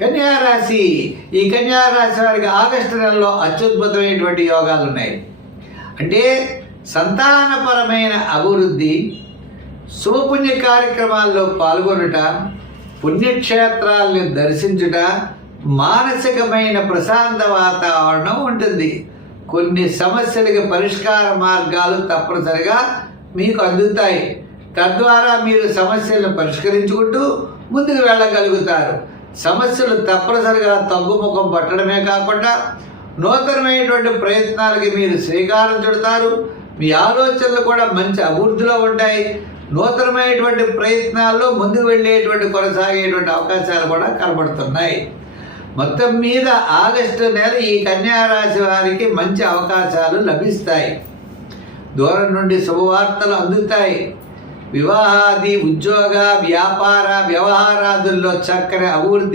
కన్యారాశి. ఈ కన్యారాశి వారికి ఆగస్టు నెలలో అత్యద్భుతమైనటువంటి యోగాలు ఉన్నాయి అంటే సంతానపరమైన అభివృద్ధి శుభపుణ్య కార్యక్రమాల్లో పాల్గొనుట పుణ్యక్షేత్రాలను దర్శించుట మానసికమైన ప్రశాంత వాతావరణం ఉంటుంది. కొన్ని సమస్యలకు పరిష్కార మార్గాలు తప్పనిసరిగా మీకు అందుతాయి. తద్వారా మీరు సమస్యలను పరిష్కరించుకుంటూ ముందుకు వెళ్ళగలుగుతారు. సమస్యలు తప్పనిసరిగా తగ్గుముఖం పట్టడమే కాకుండా నూతనమైనటువంటి ప్రయత్నాలకి మీరు శ్రీకారం చుడతారు. మీ ఆలోచనలు కూడా మంచి అభివృద్ధిలో ఉంటాయి. నూతనమైనటువంటి ప్రయత్నాల్లో ముందుకు వెళ్ళేటువంటి కొనసాగేటువంటి అవకాశాలు కూడా కనబడుతున్నాయి. మొత్తం మీద ఆగస్టు నెల ఈ కన్యారాశి వారికి మంచి అవకాశాలు లభిస్తాయి. దూరం నుండి శుభవార్తలు అందుతాయి. వివాహాది ఉద్యోగ వ్యాపార వ్యవహారాదుల్లో చక్కని అభివృద్ధి